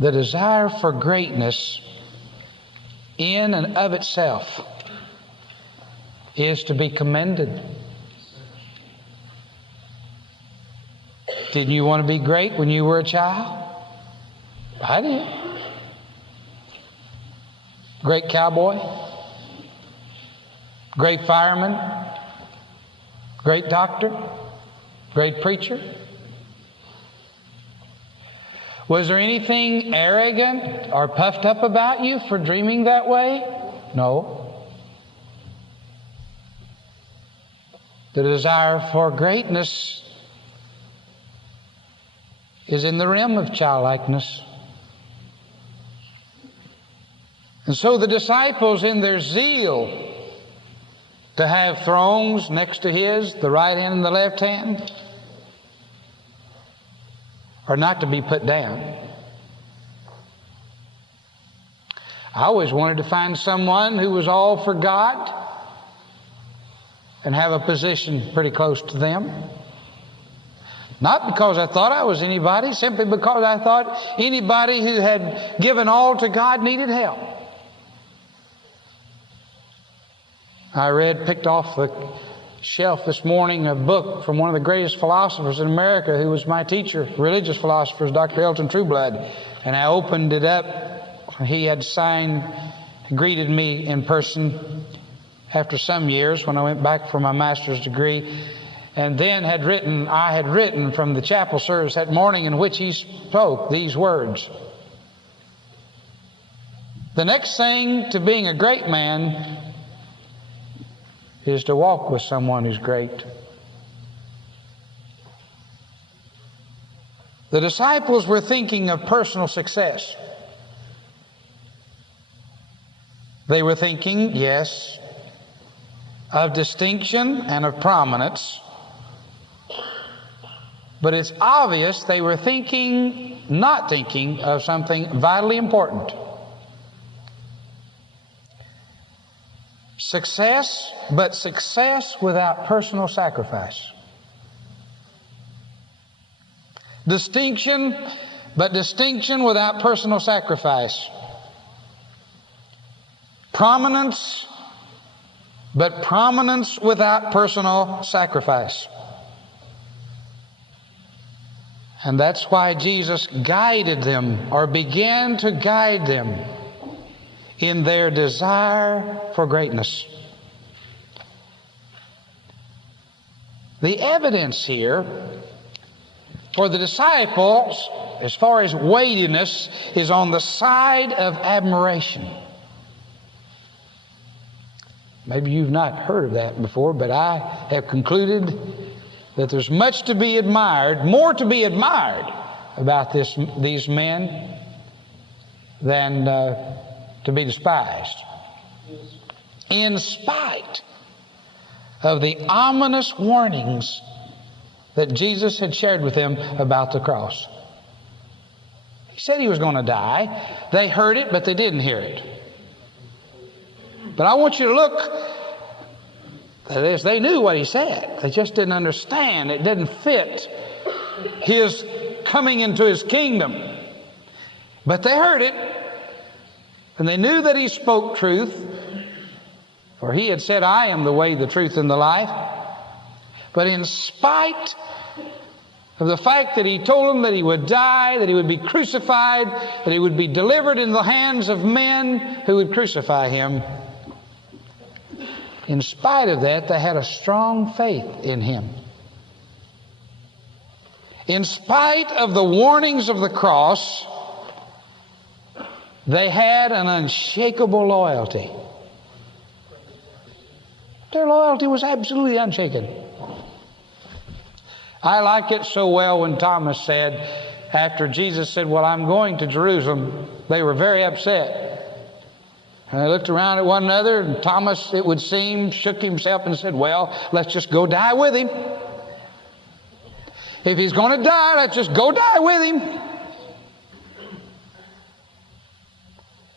The desire for greatness in and of itself is to be commended. Didn't you want to be great when you were a child? I did. Great cowboy, great fireman, great doctor, great preacher. Was there anything arrogant or puffed up about you for dreaming that way? No. The desire for greatness is in the realm of childlikeness. And so the disciples, in their zeal to have thrones next to His, the right hand and the left hand, are not to be put down. I always wanted to find someone who was all for God and have a position pretty close to them. Not because I thought I was anybody, simply because I thought anybody who had given all to God needed help. I picked off the shelf this morning a book from one of the greatest philosophers in America, who was my teacher, religious philosophers, Dr. Elton Trueblood. And I opened it up. He had signed, greeted me in person after some years when I went back for my master's degree. And then I had written from the chapel service that morning in which he spoke these words. The next thing to being a great man is to walk with someone who's great. The disciples were thinking of personal success. They were thinking, yes, of distinction and of prominence. But it's obvious they were not thinking of something vitally important. Success, but success without personal sacrifice. Distinction, but distinction without personal sacrifice. Prominence, but prominence without personal sacrifice. And that's why Jesus guided them, or began to guide them, in their desire for greatness. The evidence here for the disciples, as far as weightiness, is on the side of admiration. Maybe you've not heard of that before, but I have concluded that there's much to be admired, more to be admired about these men than to be despised. In spite of the ominous warnings that Jesus had shared with them about the cross. He said He was going to die. They heard it, but they didn't hear it. But I want you to look at this. They knew what He said. They just didn't understand. It didn't fit His coming into His kingdom. But they heard it. And they knew that He spoke truth, for He had said, I am the way, the truth, and the life. But in spite of the fact that He told them that He would die, that He would be crucified, that He would be delivered in the hands of men who would crucify Him, in spite of that, they had a strong faith in Him. In spite of the warnings of the cross, they had an unshakable loyalty. Their loyalty was absolutely unshaken. I like it so well when Thomas said, after Jesus said, well, I'm going to Jerusalem, they were very upset. And they looked around at one another, and Thomas, it would seem, shook himself and said, well, let's just go die with Him. If He's going to die, let's just go die with Him.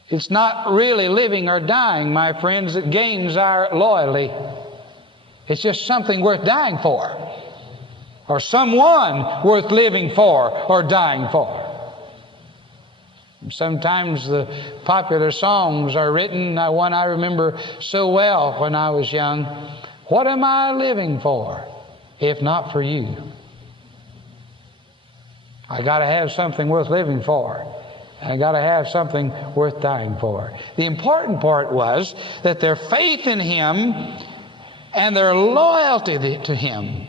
It's not really living or dying, my friends, that gains our loyalty. It's just something worth dying for, or someone worth living for or dying for. Sometimes the popular songs are written, one I remember so well when I was young. What am I living for, if not for you? I got to have something worth living for. I got to have something worth dying for. The important part was that their faith in Him and their loyalty to Him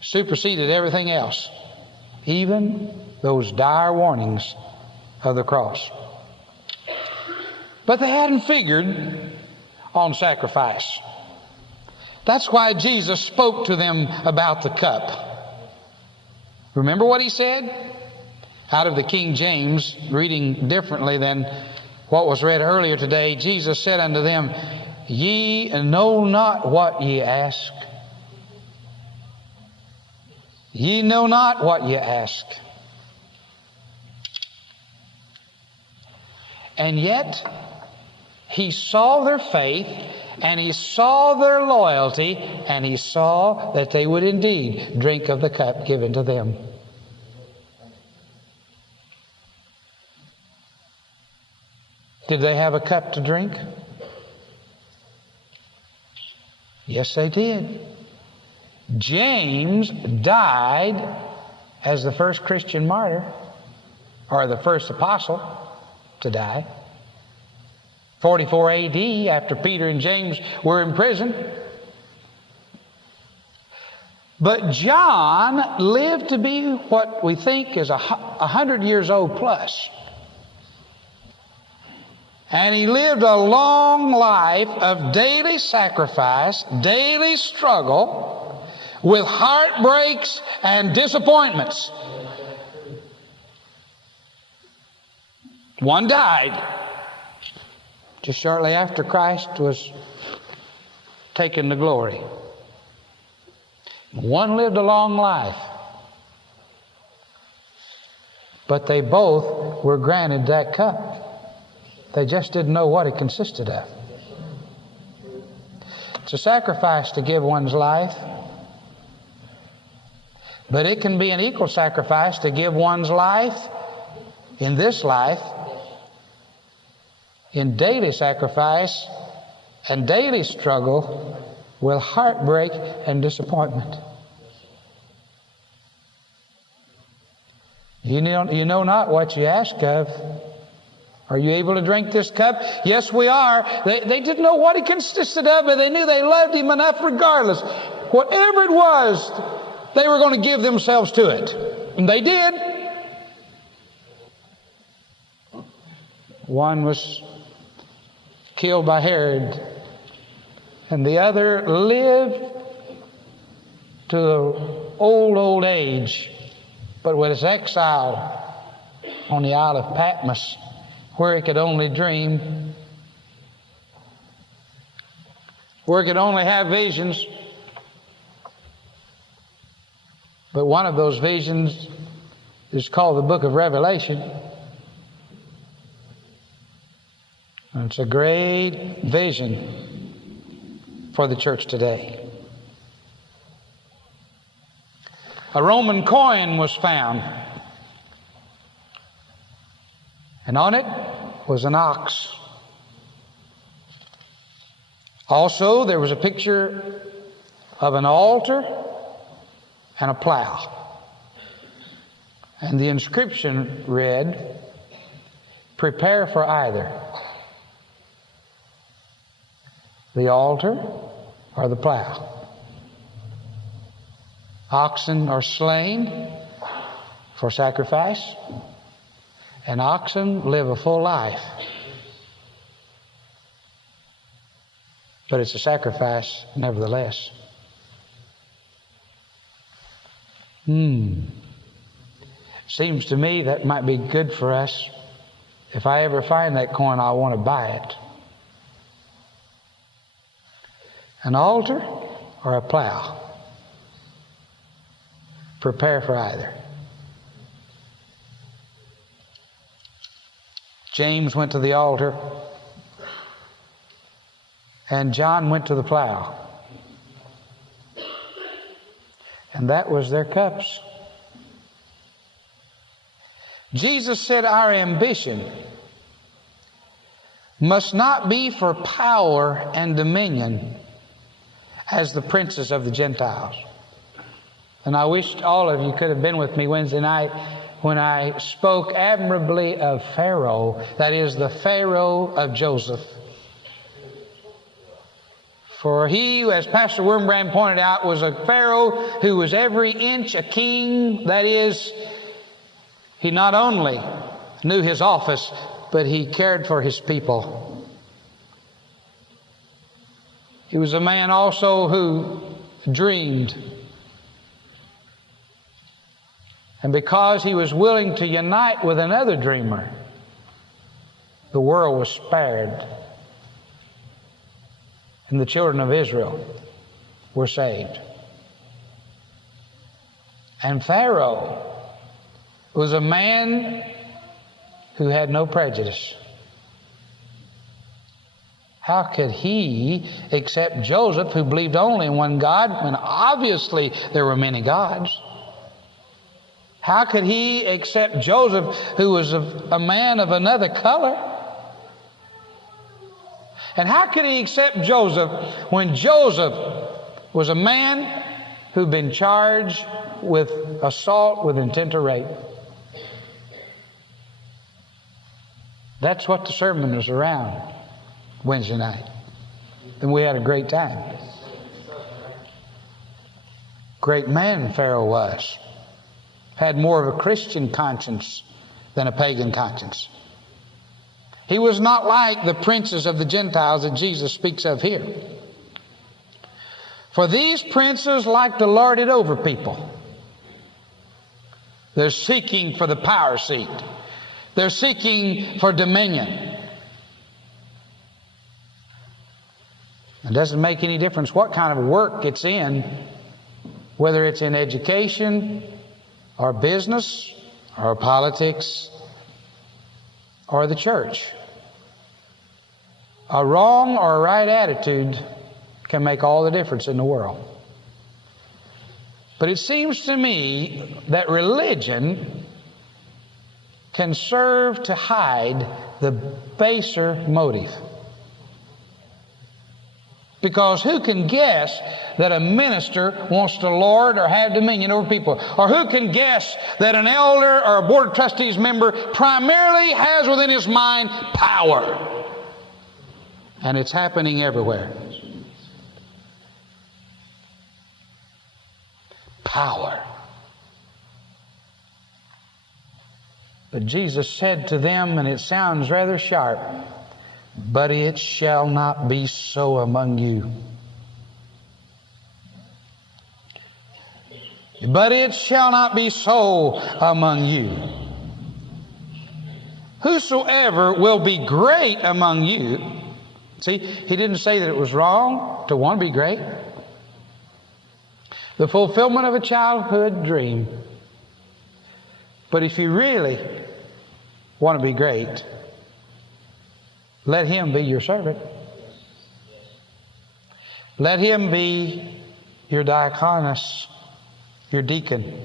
superseded everything else, even those dire warnings of the cross. But they hadn't figured on sacrifice. That's why Jesus spoke to them about the cup. Remember what He said? Out of the King James, reading differently than what was read earlier today, Jesus said unto them, Ye know not what ye ask. Ye know not what ye ask. And yet, He saw their faith, and He saw their loyalty, and He saw that they would indeed drink of the cup given to them. Did they have a cup to drink? Yes, they did. James died as the first Christian martyr, or the first apostle to die. 44 AD, after Peter and James were in prison. But John lived to be what we think is 100 years old plus. And he lived a long life of daily sacrifice, daily struggle, with heartbreaks and disappointments. One died just shortly after Christ was taken to glory. One lived a long life. But they both were granted that cup. They just didn't know what it consisted of. It's a sacrifice to give one's life, but it can be an equal sacrifice to give one's life in this life, in daily sacrifice and daily struggle with heartbreak and disappointment. You know not what you ask of. Are you able to drink this cup? Yes, we are. They didn't know what it consisted of, but they knew they loved Him enough regardless. Whatever it was, they were going to give themselves to it. And they did. One was killed by Herod, and the other lived to old age, but was exiled on the Isle of Patmos, where he could only dream, where he could only have visions. But one of those visions is called the book of Revelation. And it's a great vision for the church today. A Roman coin was found, and on it was an ox. Also, there was a picture of an altar and a plow. And the inscription read, "Prepare for either the altar or the plow." Oxen are slain for sacrifice, and oxen live a full life. But it's a sacrifice nevertheless. Seems to me that might be good for us. If I ever find that coin, I want to buy it. An altar or a plow? Prepare for either. James went to the altar, and John went to the plow. And that was their cups. Jesus said our ambition must not be for power and dominion as the princes of the Gentiles. And I wish all of you could have been with me Wednesday night when I spoke admirably of Pharaoh, that is, the Pharaoh of Joseph. For he, as Pastor Wormbrand pointed out, was a Pharaoh who was every inch a king. That is, he not only knew his office, but he cared for his people. He was a man also who dreamed. And because he was willing to unite with another dreamer, the world was spared. And the children of Israel were saved. And Pharaoh was a man who had no prejudice. How could he accept Joseph, who believed only in one God, when obviously there were many gods? How could he accept Joseph, who was a man of another color? And how could he accept Joseph when Joseph was a man who'd been charged with assault with intent to rape? That's what the sermon was around Wednesday night. And we had a great time. Great man Pharaoh was. Had more of a Christian conscience than a pagan conscience. He was not like the princes of the Gentiles that Jesus speaks of here. For these princes like to lord it over people. They're seeking for the power seat. They're seeking for dominion. It doesn't make any difference what kind of work it's in, whether it's in education or business or politics or the church. A wrong or a right attitude can make all the difference in the world. But it seems to me that religion can serve to hide the baser motive. Because who can guess that a minister wants to lord or have dominion over people? Or who can guess that an elder or a board of trustees member primarily has within his mind power? And it's happening everywhere. Power. But Jesus said to them, and it sounds rather sharp, but it shall not be so among you. But it shall not be so among you. Whosoever will be great among you. See, he didn't say that it was wrong to want to be great. The fulfillment of a childhood dream. But if you really want to be great, let him be your servant. Let him be your diaconus, your deacon.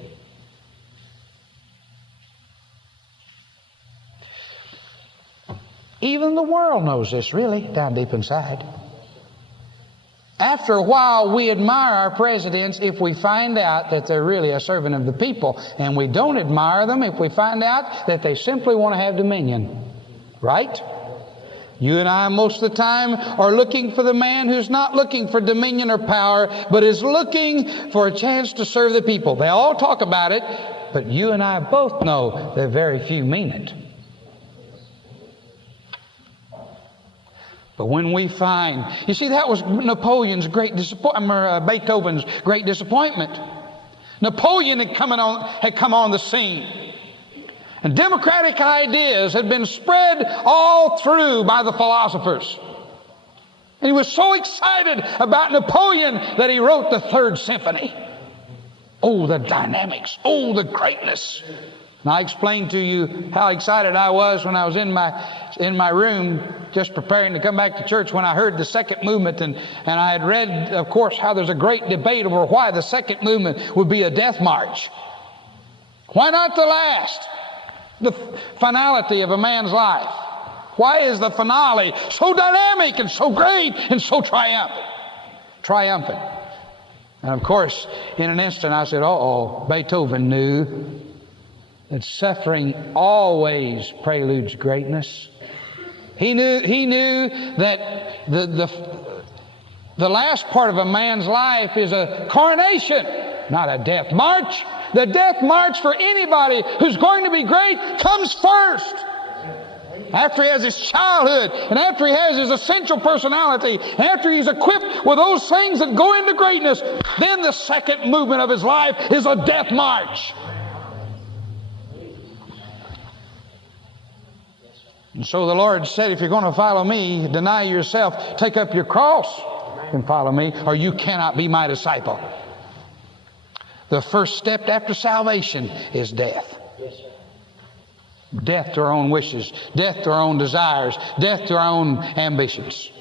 Even the world knows this, really, down deep inside. After a while, we admire our presidents if we find out that they're really a servant of the people. And we don't admire them if we find out that they simply want to have dominion. Right? You and I, most of the time, are looking for the man who's not looking for dominion or power, but is looking for a chance to serve the people. They all talk about it, but you and I both know that very few mean it. But when we find, you see, that was Napoleon's great disappointment, Beethoven's great disappointment. Napoleon had come on the scene. And democratic ideas had been spread all through by the philosophers. And he was so excited about Napoleon that he wrote the Third Symphony. Oh, the dynamics. Oh, the greatness. And I explained to you how excited I was when I was in my room just preparing to come back to church when I heard the second movement. And I had read, of course, how there's a great debate over why the second movement would be a death march. Why not the last? the finality of a man's life? Why is the finale so dynamic and so great and so triumphant? And of course, in an instant I said, Beethoven knew that suffering always preludes greatness. He knew that the last part of a man's life is a coronation, not a death march. The death march for anybody who's going to be great comes first. After he has his childhood, and after he has his essential personality, and after he's equipped with those things that go into greatness, then the second movement of his life is a death march. And so the Lord said, if you're going to follow me, deny yourself, take up your cross and follow me, or you cannot be my disciple. The first step after salvation is death. Death to our own wishes, death to our own desires, death to our own ambitions.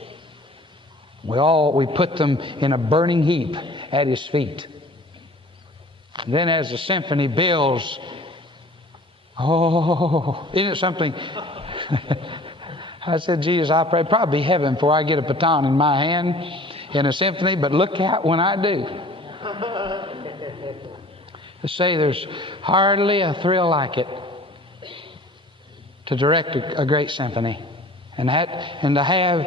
We put them in a burning heap at His feet. And then as the symphony builds, isn't it something? I said, Jesus, I pray probably heaven before I get a baton in my hand in a symphony, but look out when I do. To say there's hardly a thrill like it to direct a great symphony and to have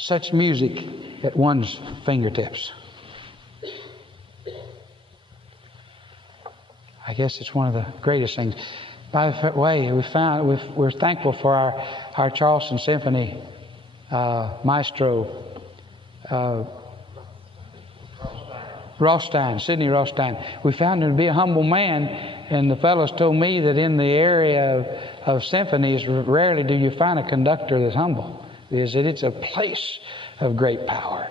such music at one's fingertips. I guess it's one of the greatest things. By the way, we're thankful for our Charleston Symphony maestro, Sidney Rothstein. We found him to be a humble man, and the fellows told me that in the area of symphonies, rarely do you find a conductor that's humble, because it's a place of great power.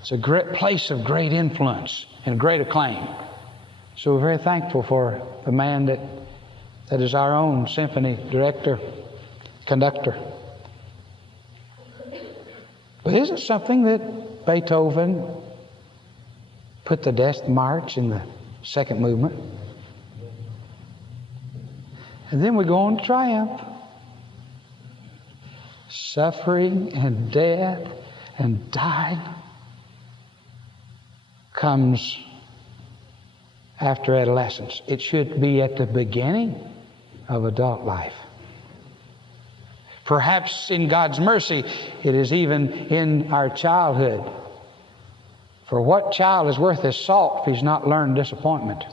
It's a great place of great influence and great acclaim. So we're very thankful for the man that is our own symphony director, conductor. But isn't it something that Beethoven put the death march in the second movement? And then we go on to triumph. Suffering and death and dying comes after adolescence. It should be at the beginning of adult life. Perhaps in God's mercy, it is even in our childhood. For what child is worth his salt if he's not learned disappointment?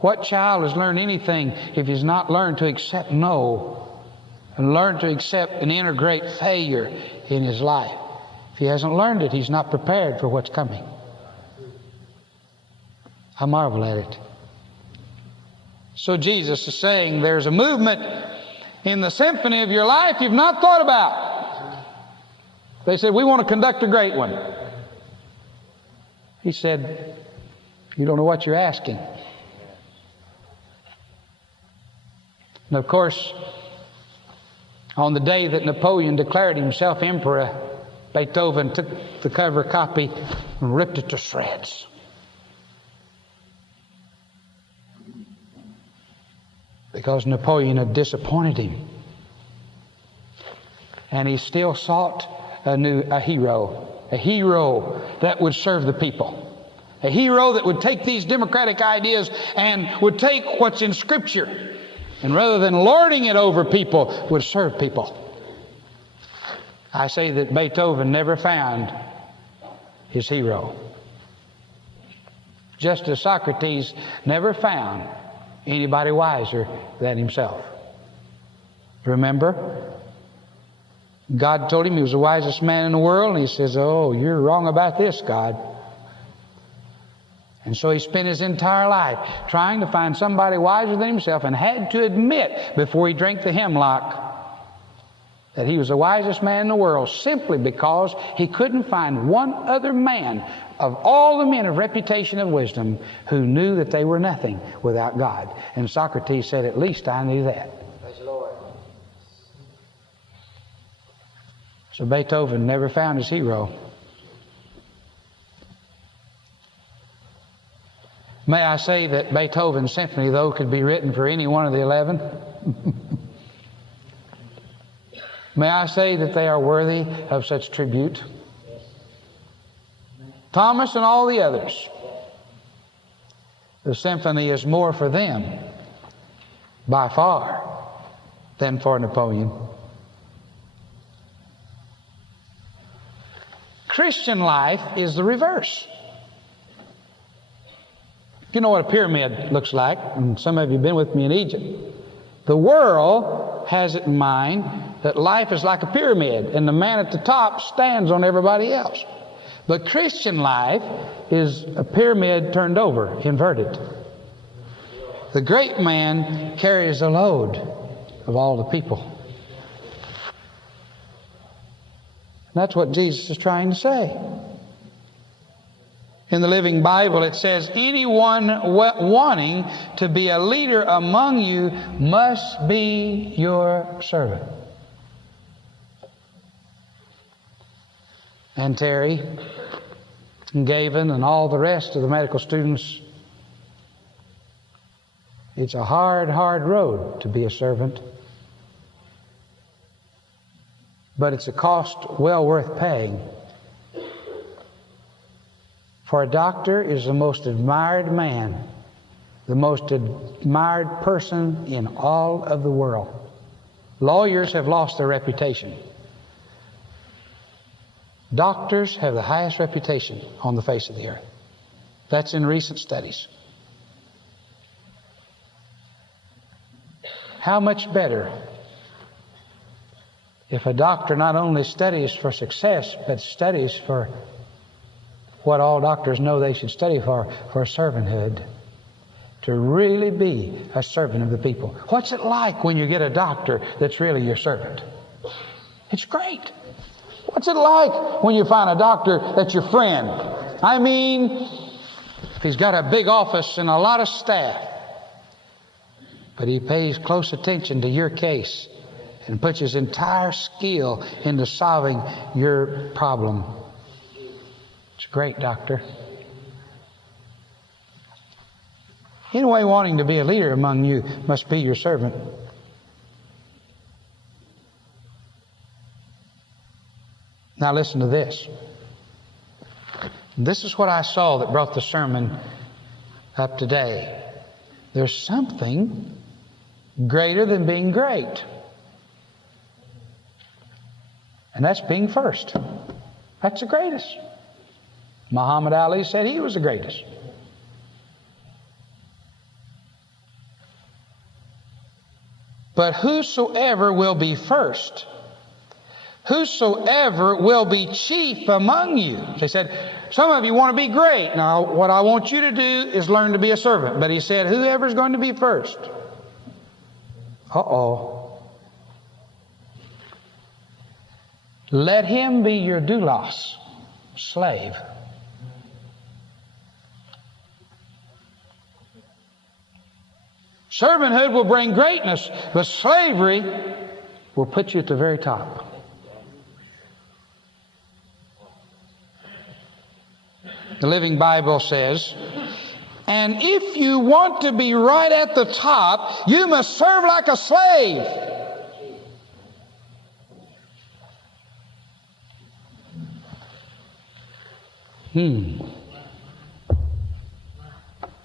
What child has learned anything if he's not learned to accept no and learned to accept and integrate failure in his life? If he hasn't learned it, he's not prepared for what's coming. I marvel at it. So Jesus is saying there's a movement in the symphony of your life you've not thought about. They said, we want to conduct a great one. He said, you don't know what you're asking. And of course, on the day that Napoleon declared himself emperor, Beethoven took the cover copy and ripped it to shreds. Because Napoleon had disappointed him. And he still sought a hero that would serve the people. A hero that would take these democratic ideas and would take what's in Scripture, and rather than lording it over people, would serve people. I say that Beethoven never found his hero. Just as Socrates never found anybody wiser than himself. Remember? God told him he was the wisest man in the world, and he says, oh, you're wrong about this, God. And so he spent his entire life trying to find somebody wiser than himself, and had to admit before he drank the hemlock that he was the wisest man in the world, simply because he couldn't find one other man of all the men of reputation of wisdom who knew that they were nothing without God. And Socrates said, at least I knew that. Praise the Lord. So Beethoven never found his hero. May I say that Beethoven's symphony, though, could be written for any one of the 11? May I say that they are worthy of such tribute? Thomas and all the others. The symphony is more for them, by far, than for Napoleon. Christian life is the reverse. You know what a pyramid looks like, and some of you have been with me in Egypt. The world has it in mind that life is like a pyramid, and the man at the top stands on everybody else. But Christian life is a pyramid turned over, inverted. The great man carries the load of all the people. That's what Jesus is trying to say. In the Living Bible, it says, anyone wanting to be a leader among you must be your servant. And Terry and Gavin and all the rest of the medical students, it's a hard, hard road to be a servant. But it's a cost well worth paying. For a doctor is the most admired man, the most admired person in all of the world. Lawyers have lost their reputation. Doctors have the highest reputation on the face of the earth. That's in recent studies. How much better if a doctor not only studies for success, but studies for what all doctors know they should study for servanthood, to really be a servant of the people. What's it like when you get a doctor that's really your servant? It's great. What's it like when you find a doctor that's your friend? I mean, if he's got a big office and a lot of staff, but he pays close attention to your case and puts his entire skill into solving your problem. It's a great doctor. Anyway, wanting to be a leader among you must be your servant. Now listen to this. This is what I saw that brought the sermon up today. There's something greater than being great. And that's being first. That's the greatest. Muhammad Ali said he was the greatest. But whosoever will be first, whosoever will be chief among you. He said, some of you want to be great. Now, what I want you to do is learn to be a servant. But he said, whoever's going to be first. Let him be your doulos, slave. Servanthood will bring greatness, but slavery will put you at the very top. The Living Bible says, and if you want to be right at the top, you must serve like a slave.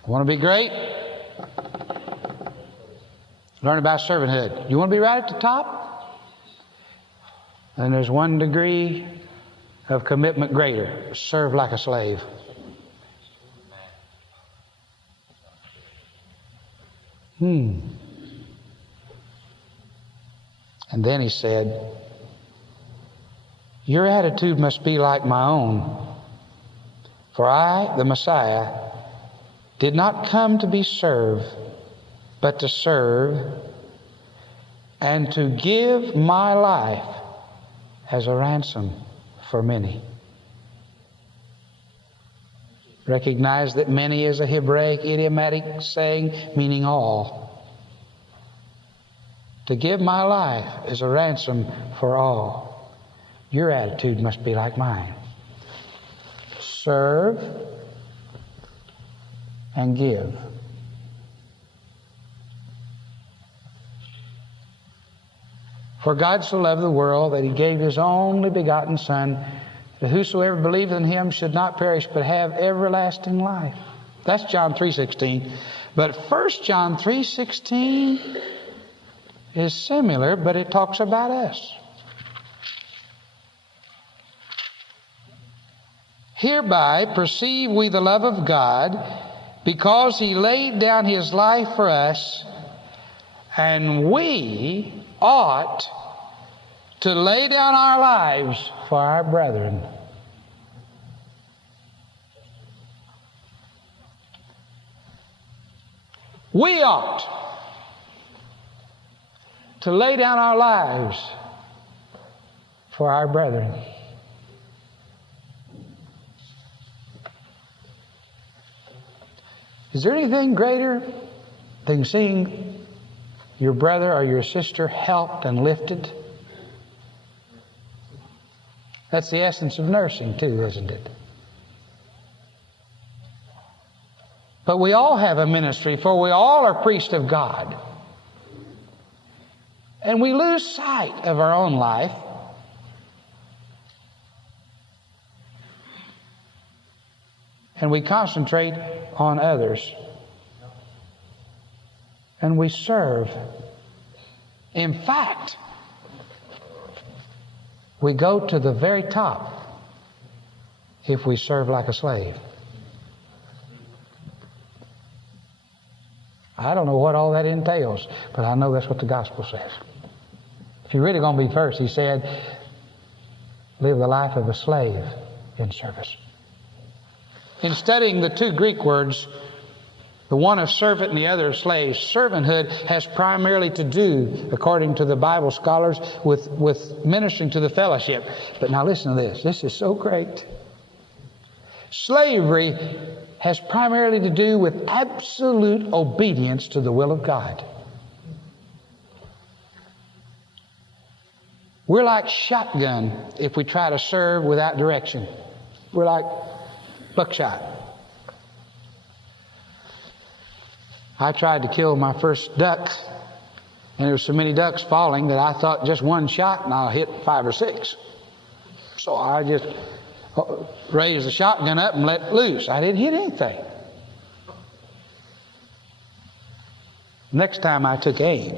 Want to be great? Learn about servanthood. You want to be right at the top? Then there's one degree of commitment greater. Serve like a slave. And then he said, your attitude must be like my own. For I, the Messiah, did not come to be served, but to serve and to give my life as a ransom for many. Recognize that many is a Hebraic idiomatic saying meaning all. To give my life as a ransom for all. Your attitude must be like mine. Serve and give. For God so loved the world that he gave his only begotten Son, that whosoever believeth in him should not perish but have everlasting life. That's John 3:16. But 1 John 3:16 is similar, but it talks about us. Hereby perceive we the love of God, because he laid down his life for us, and we ought to lay down our lives for our brethren. We ought to lay down our lives for our brethren. Is there anything greater than seeing your brother or your sister helped and lifted? That's the essence of nursing too, isn't it? But we all have a ministry, for we all are priests of God. And we lose sight of our own life. And we concentrate on others. And we serve. In fact, we go to the very top if we serve like a slave. I don't know what all that entails, but I know that's what the gospel says. If you're really going to be first, he said, live the life of a slave in service. In studying the two Greek words, the one of servant and the other of slave, servanthood has primarily to do, according to the Bible scholars, with ministering to the fellowship. But now listen to this. This is so great. Slavery has primarily to do with absolute obedience to the will of God. We're like shotgun if we try to serve without direction. We're like buckshot. I tried to kill my first duck, and there were so many ducks falling that I thought just one shot and I'll hit 5 or 6. So I just raised the shotgun up and let it loose. I didn't hit anything. Next time I took aim.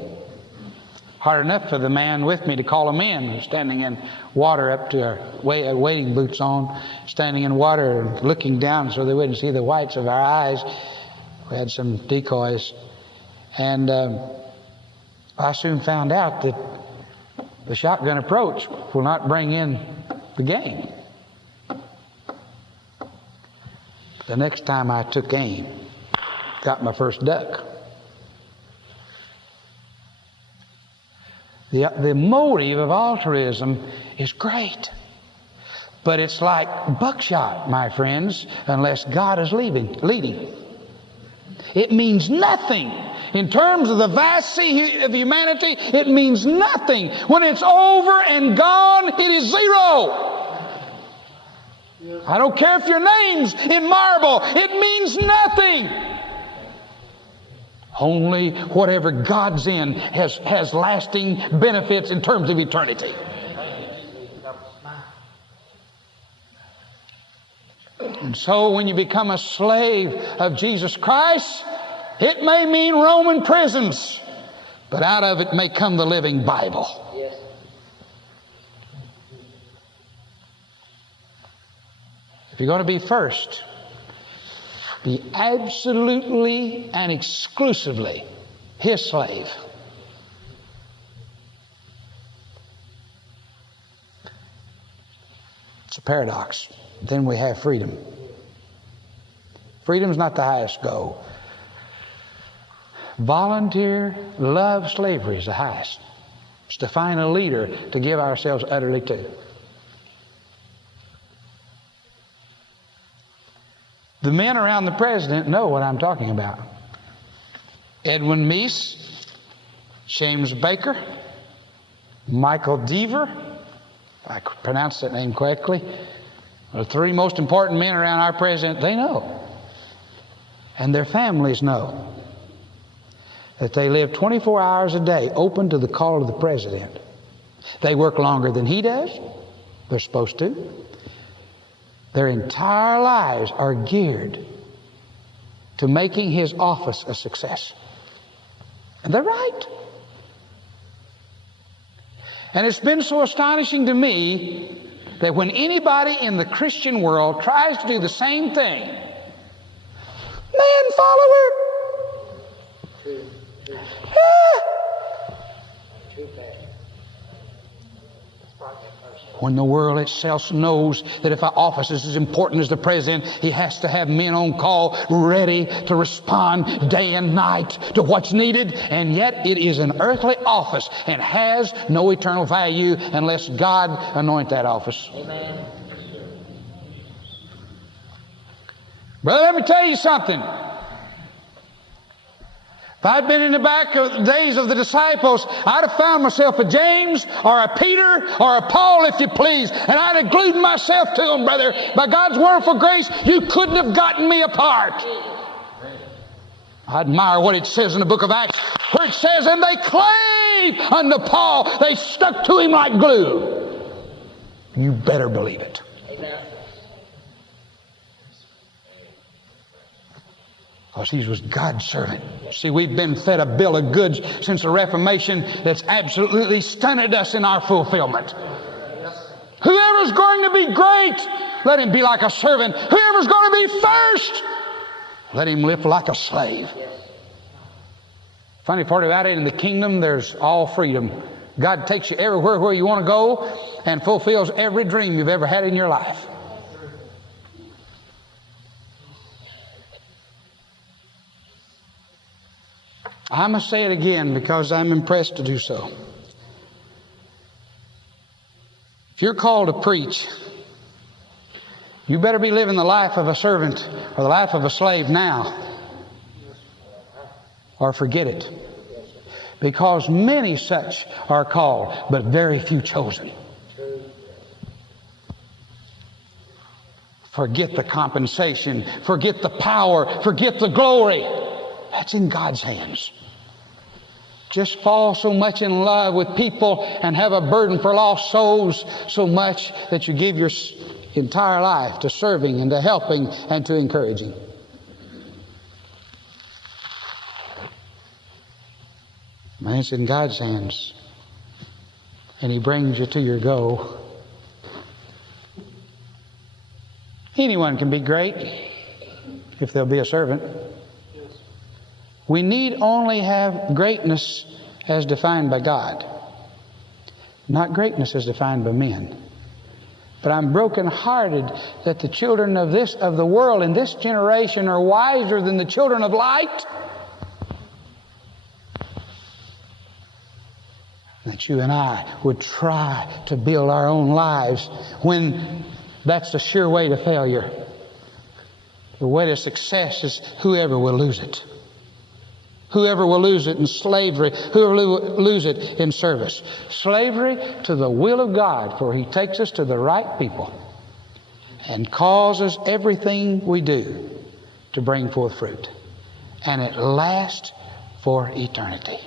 Hard enough for the man with me to call him in, standing in water up to our wading boots on, standing in water and looking down so they wouldn't see the whites of our eyes. We had some decoys. And I soon found out that the shotgun approach will not bring in the game. The next time I took aim, got my first duck. The motive of altruism is great. But it's like buckshot, my friends, unless God is leading. It means nothing. In terms of the vast sea of humanity, it means nothing. When it's over and gone, it is zero. I don't care if your name's in marble. It means nothing. Only whatever God's in has lasting benefits in terms of eternity. And so when you become a slave of Jesus Christ, it may mean Roman prisons, but out of it may come the living Bible. Yes. If you're going to be first, be absolutely and exclusively His slave. It's a paradox. Then we have freedom. Freedom's not the highest goal. Volunteer love slavery is the highest. It's to find a leader to give ourselves utterly to. The men around the president know what I'm talking about. Edwin Meese, James Baker, Michael Deaver, if I pronounced that name correctly, the 3 most important men around our president, they know. and their families know that they live 24 hours a day open to the call of the President. They work longer than he does. They're supposed to. Their entire lives are geared to making his office a success. And they're right. And it's been so astonishing to me that when anybody in the Christian world tries to do the same thing, man follower, when the world itself knows that if our office is as important as the President, he has to have men on call ready to respond day and night to what's needed, and yet it is an earthly office and has no eternal value unless God anoint that office. Amen. Brother, let me tell you something. If I'd been in the back of the days of the disciples, I'd have found myself a James or a Peter or a Paul, if you please, and I'd have glued myself to them, brother. By God's wonderful grace, you couldn't have gotten me apart. I admire what it says in the book of Acts, where it says, and they clave unto Paul. They stuck to him like glue. You better believe it. Amen. Because he was God's servant. See, we've been fed a bill of goods since the Reformation that's absolutely stunted us in our fulfillment. Whoever's going to be great, let him be like a servant. Whoever's going to be first, let him live like a slave. Funny part about it, in the kingdom, there's all freedom. God takes you everywhere where you want to go and fulfills every dream you've ever had in your life. I must say it again because I'm impressed to do so. If you're called to preach, you better be living the life of a servant or the life of a slave now, or forget it. Because many such are called, but very few chosen. Forget the compensation, forget the power, forget the glory. That's in God's hands. Just fall so much in love with people and have a burden for lost souls so much that you give your entire life to serving and to helping and to encouraging. Man, it's in God's hands. And He brings you to your goal. Anyone can be great if they'll be a servant. We need only have greatness as defined by God, not greatness as defined by men. But I'm brokenhearted that the children of the world in this generation are wiser than the children of light. That you and I would try to build our own lives when that's the sure way to failure. The way to success is whoever will lose it. Whoever will lose it in slavery, whoever will lose it in service. Slavery to the will of God, for He takes us to the right people and causes everything we do to bring forth fruit. And it lasts for eternity.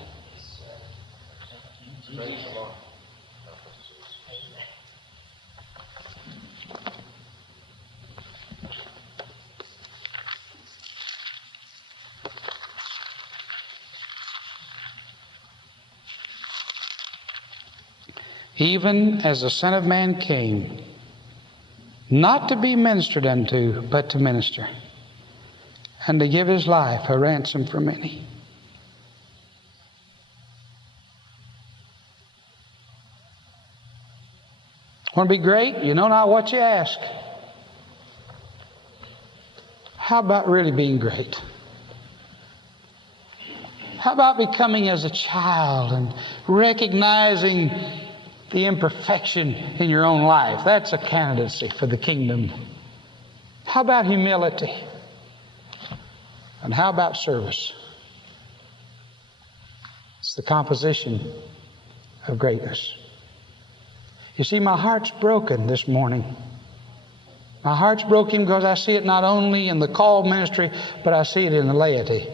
Even as the Son of Man came, not to be ministered unto, but to minister, and to give His life a ransom for many. Want to be great? You know not what you ask. How about really being great? How about becoming as a child and recognizing the imperfection in your own life? That's a candidacy for the kingdom. How about humility? And how about service? It's the composition of greatness. You see, my heart's broken this morning. My heart's broken because I see it not only in the called ministry, but I see it in the laity.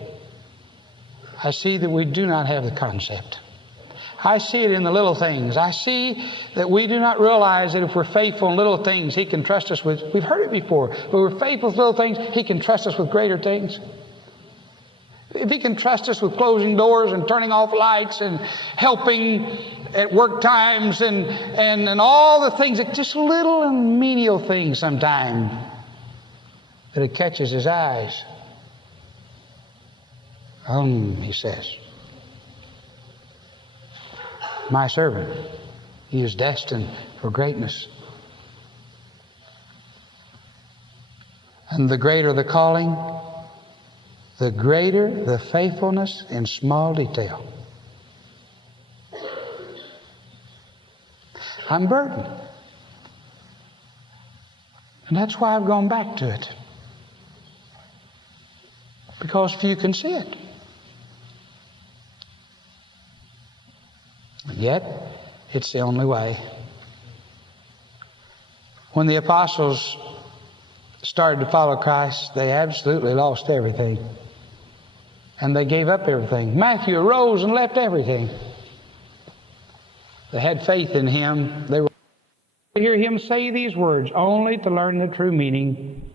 I see that we do not have the concept. I see it in the little things. I see that we do not realize that if we're faithful in little things, He can trust us with, we've heard it before, but we're faithful with little things, He can trust us with greater things. If He can trust us with closing doors and turning off lights and helping at work times and all the things, that just little and menial things sometimes, that it catches His eyes. He says, my servant, he is destined for greatness. And the greater the calling, the greater the faithfulness in small detail. I'm burdened. And that's why I've gone back to it. Because few can see it. And yet, it's the only way. When the apostles started to follow Christ, they absolutely lost everything. And they gave up everything. Matthew arose and left everything. They had faith in Him. They were to hear Him say these words, only to learn the true meaning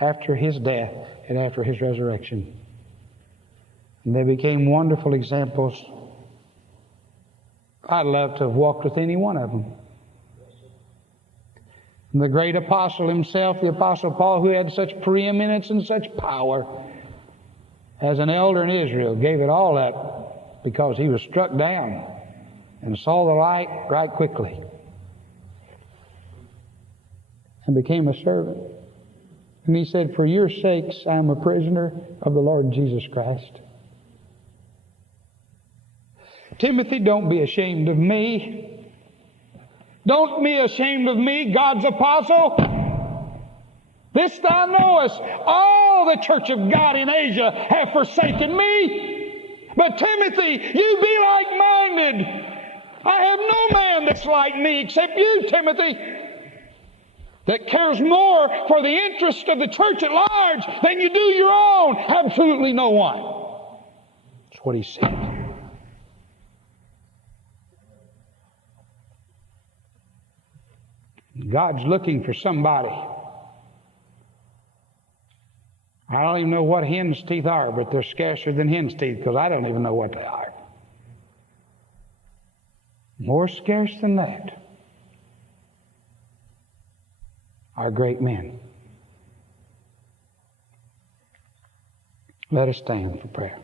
after His death and after His resurrection. And they became wonderful examples. I'd love to have walked with any one of them. And the great apostle himself, the Apostle Paul, who had such preeminence and such power as an elder in Israel, gave it all up because he was struck down and saw the light right quickly and became a servant. And he said, for your sakes, I am a prisoner of the Lord Jesus Christ. Timothy, don't be ashamed of me. Don't be ashamed of me, God's apostle. This thou knowest, all the church of God in Asia have forsaken me. But Timothy, you be like-minded. I have no man that's like me except you, Timothy, that cares more for the interest of the church at large than you do your own. Absolutely no one. That's what he said. God's looking for somebody. I don't even know what hen's teeth are, but they're scarcer than hen's teeth because I don't even know what they are. More scarce than that are great men. Let us stand for prayer.